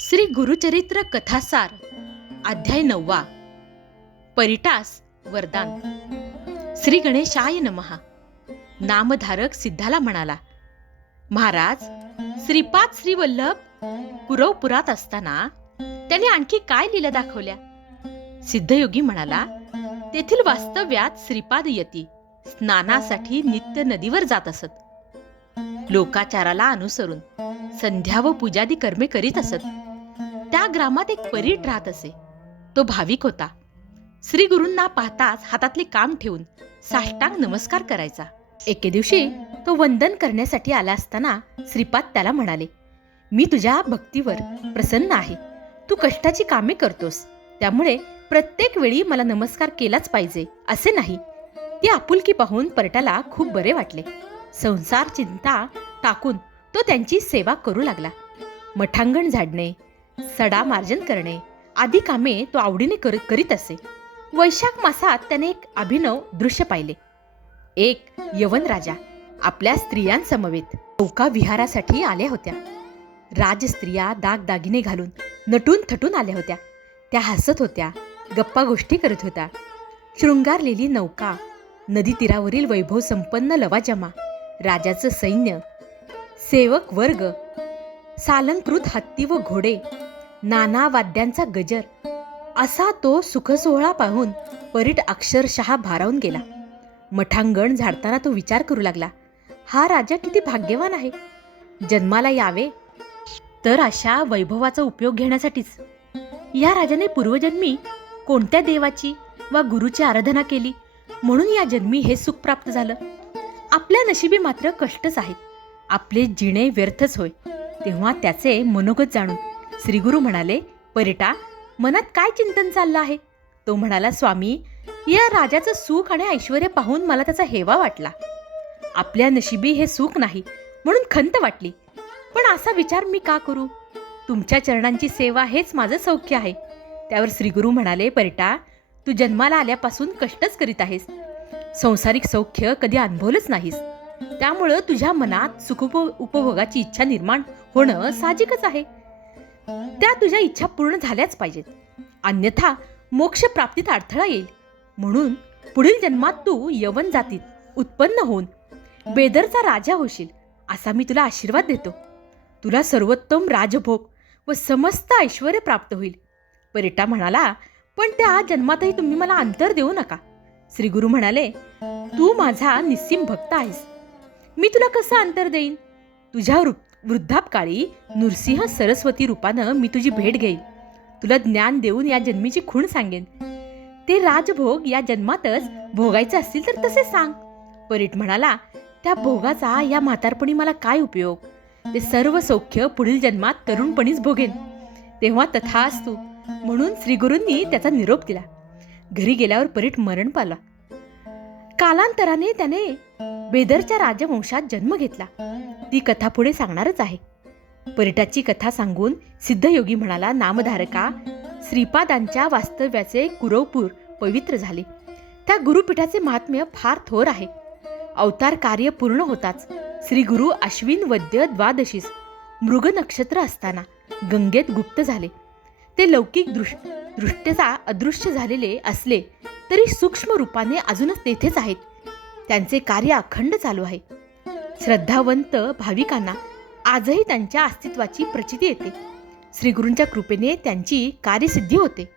श्री गुरुचरित्र कथासार अध्याय नववा परिटास वरदान. श्री गणेशाय नमहा नामधारक सिद्धाला म्हणाला महाराज श्रीपाद श्रीवल्लभ कुरवपुरात असताना त्याने आणखी काय लीला दाखवल्या? सिद्धयोगी म्हणाला तेथील वास्तव्यात श्रीपाद यती स्नानासाठी नित्य नदीवर जात असत. लोकाचाराला अनुसरून संध्या व पूजादी कर्मे करीत असत. त्या ग्रामात एक परीट राहत असे. तो भाविक होता. श्री गुरूंना पाहताच हातातले काम ठेवून साष्टांग नमस्कार करायचा. एके दिवशी तो वंदन करण्यासाठी आला असताना श्रीपाद त्याला म्हणाले मी तुझ्या भक्तीवर प्रसन्न आहे. तू कष्टाची कामे करतोस. त्यामुळे प्रत्येक वेळी मला नमस्कार केलाच पाहिजे असे नाही. ती आपुलकी पाहून परटाला खूप बरे वाटले. संसार चिंता टाकून तो त्यांची सेवा करू लागला. मठांगण झाडणे सडा मार्जन करणे. आदी कामे तो आवडीने कर करीत असे. वैशाख मासात त्याने एक अभिनव दृश्य पाहिले. एक यवन राजा आपल्या स्त्रियांसमवेत चौका विहारासाठी आल्या होत्या. राजस्त्रिया दागदागिने घालून नटून थटून आल्या होत्या. त्या हसत होत्या गप्पा गोष्टी करत होत्या. शृंगारलेली नौका नदी तीरावरील वैभव संपन्न लवाजमा राजाचं सैन्य सेवक वर्ग सालंकृत हत्ती व घोडे नाना वाद्यांचा गजर. असा तो सुखसोहळा पाहून परीट अक्षरशः भारावून गेला. मठांगण झाडताना तो विचार करू लागला हा राजा किती भाग्यवान आहे. जन्माला यावे तर अशा वैभवाचा उपयोग घेण्यासाठीच. या राजाने पूर्वजन्मी कोणत्या देवाची वा गुरुची आराधना केली? म्हणून या जन्मी हे सुख प्राप्त झालं. आपल्या नशिबी मात्र कष्टच आहेत. आपले जिणे व्यर्थच होय. तेव्हा त्याचे मनोगत जाणून श्रीगुरु म्हणाले परिटा मनात काय चिंतन चाललं आहे? तो म्हणाला स्वामी या राजाचं सुख आणि ऐश्वर पाहून मला त्याचा हेवा वाटला. आपल्या नशिबी हे सुख नाही म्हणून खंत वाटली. पण असा विचार मी का करू? तुमच्या चरणांची सेवा हेच माझं सौख्य आहे. त्यावर श्रीगुरु म्हणाले परिटा तू जन्माला आल्यापासून कष्टच करीत आहेस. संसारिक सौख्य कधी अनुभवलंच नाहीस. त्यामुळं तुझ्या मनात सुखोप उपभोगाची इच्छा निर्माण होणं साहजिकच आहे. त्या तुझ्या इच्छा पूर्ण झाल्याच पाहिजेत. अन्यथा मोक्ष प्राप्तीत अडथळा येईल. म्हणून पुढील जन्मात तू यवन जातीत उत्पन्न होऊन बेदरचा राजा होशील असा मी तुला आशीर्वाद देतो. तुला सर्वोत्तम राजभोग व समस्त ऐश्वर प्राप्त होईल. परिटा म्हणाला पण त्या जन्मातही तुम्ही मला अंतर देऊ नका. श्री गुरु म्हणाले तू माझा निस्सीम भक्त आहेस. मी तुला कसं अंतर देईन? तुझ्या वृ- वृद्धापकाळी नृसिंह सरस्वती रूपानं मी तुझी भेट घेईन. तुला ज्ञान देऊन या जन्मीची खूण सांगेन. ते राजभोग या जन्मातच भोगायचे असतील तर तसे सांग. परीट म्हणाला त्या भोगाचा या म्हातारपणी मला काय उपयोग? ते सर्व सौख्य पुढील जन्मात तरुणपणीच भोगेन. तेव्हा तथा असतो. म्हणून श्रीगुरूंनी त्याचा निरोप दिला. घरी गेल्यावर परीट मरण पाला. कालांतराने त्याने बेदरच्या राजवंशात जन्म घेतला. ती कथा पुढे सांगणारच आहे. परिटाची कथा सांगून सिद्धयोगी म्हणाला नामधारका श्रीपादांच्या वास्तव्याचे कुरवपूर पवित्र झाले. त्या गुरुपीठाचे महात्म्य फार थोर आहे. अवतार कार्य पूर्ण होताच. श्री गुरु अश्विन वद्य द्वादशीस मृग नक्षत्र असताना गंगेत गुप्त झाले. ते लौकिक दृष्ट दृष्ट्याचा अदृश्य झालेले असले तरी सूक्ष्म रूपाने अजूनच तेथेच आहेत. त्यांचे कार्य अखंड चालू आहे. श्रद्धावंत भाविकांना आजही त्यांच्या अस्तित्वाची प्रचिती येते. श्रीगुरूंच्या कृपेने त्यांची कार्यसिद्धी होते.